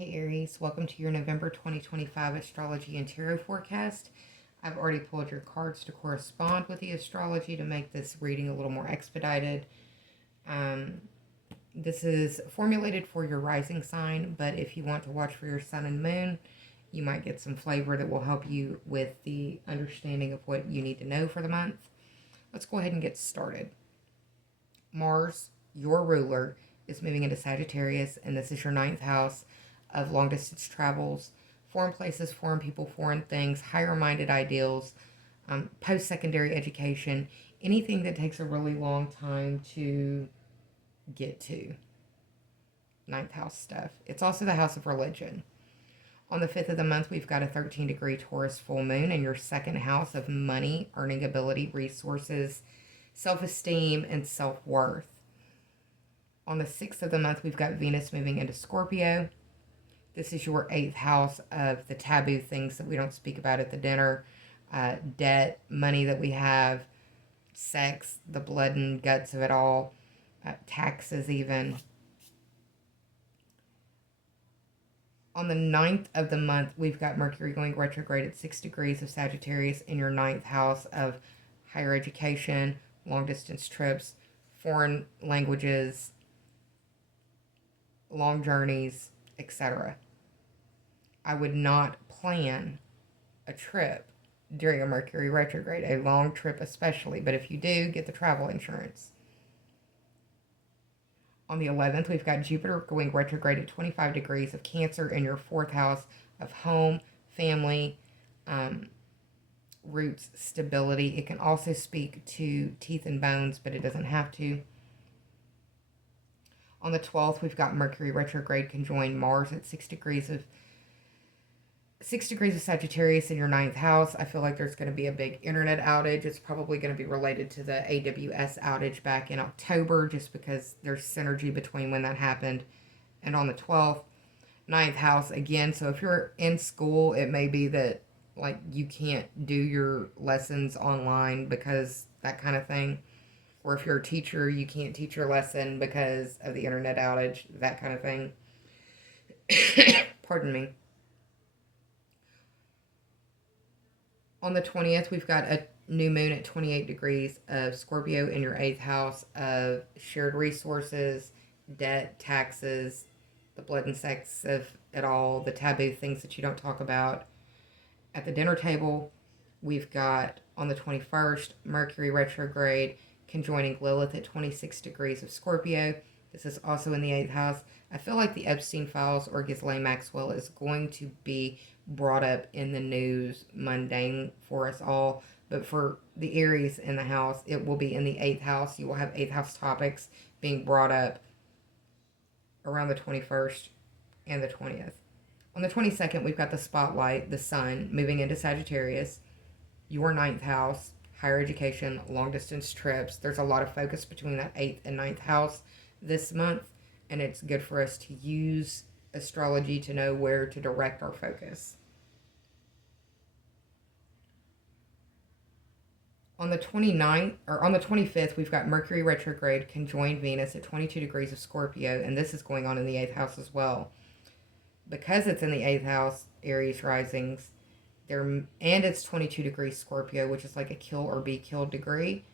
Hey Aries, welcome to your November 2025 Astrology and Tarot forecast. I've already pulled your cards to correspond with the astrology to make this reading a little more expedited. This is formulated for your rising sign, but if you want to watch for your sun and moon, you might get some flavor that will help you with the understanding of what you need to know for the month. Let's go ahead and get started. Mars, your ruler, is moving into Sagittarius, and this is your ninth house of long distance travels, foreign places, foreign people, foreign things, higher minded ideals, post secondary education, anything that takes a really long time to get to. Ninth house stuff. It's also the house of religion. On the 5th of the month, we've got a 13-degree Taurus full moon in your second house of money, earning ability, resources, self-esteem, and self-worth. On the 6th of the month, we've got Venus moving into Scorpio. This is your 8th house of the taboo things that we don't speak about at the dinner, debt, money that we have, sex, the blood and guts of it all, taxes even. On the 9th of the month, we've got Mercury going retrograde at 6 degrees of Sagittarius in your 9th house of higher education, long distance trips, foreign languages, long journeys, etc. I would not plan a trip during a Mercury retrograde, a long trip especially, but if you do, get the travel insurance. On the 11th, we've got Jupiter going retrograde at 25 degrees of Cancer in your 4th house of home, family, roots, stability. It can also speak to teeth and bones, but it doesn't have to. On the 12th, we've got Mercury retrograde conjoined Mars at 6 degrees of Sagittarius in your 9th house. I feel like there's going to be a big internet outage. It's probably going to be related to the AWS outage back in October, just because there's synergy between when that happened. And on the 12th, 9th house again. So if you're in school, it may be that like you can't do your lessons online because that kind of thing. Or if you're a teacher, you can't teach your lesson because of the internet outage, that kind of thing. Pardon me. On the 20th, we've got a new moon at 28 degrees of Scorpio in your 8th house of shared resources, debt, taxes, the blood and sex of it all, the taboo things that you don't talk about. At the dinner table, we've got on the 21st, Mercury retrograde conjoining Lilith at 26 degrees of Scorpio. This is also in the 8th house. I feel like the Epstein files or Ghislaine Maxwell is going to be brought up in the news, mundane for us all. But for the Aries in the house, it will be in the 8th house. You will have 8th house topics being brought up around the 21st and the 20th. On the 22nd, we've got the spotlight, the sun, moving into Sagittarius, your 9th house, higher education, long distance trips. There's a lot of focus between that 8th and 9th house this month, and it's good for us to use astrology to know where to direct our focus. On the 29th, or on the 25th, we've got Mercury retrograde conjoined Venus at 22 degrees of Scorpio, and this is going on in the 8th house as well. Because it's in the 8th house, Aries risings, and it's 22 degrees Scorpio, which is like a kill or be killed degree.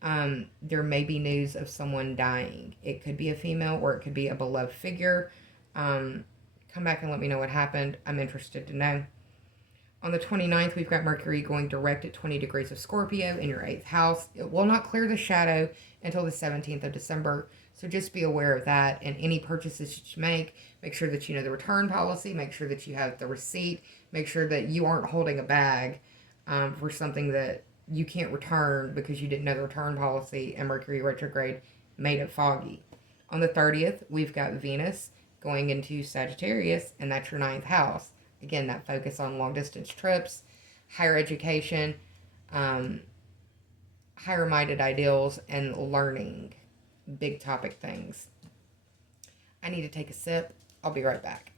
There may be news of someone dying. It could be a female or it could be a beloved figure. Come back and let me know what happened. I'm interested to know. On the 29th, we've got Mercury going direct at 20 degrees of Scorpio in your 8th house. It will not clear the shadow until the 17th of December. So just be aware of that. And any purchases that you make sure that you know the return policy. Make sure that you have the receipt. Make sure that you aren't holding a bag for something that you can't return because you didn't know the return policy and Mercury retrograde made it foggy. On the 30th, we've got Venus going into Sagittarius, and that's your 9th house. Again, that focus on long distance trips, higher education, higher minded ideals, and learning big topic things. I need to take a sip. I'll be right back.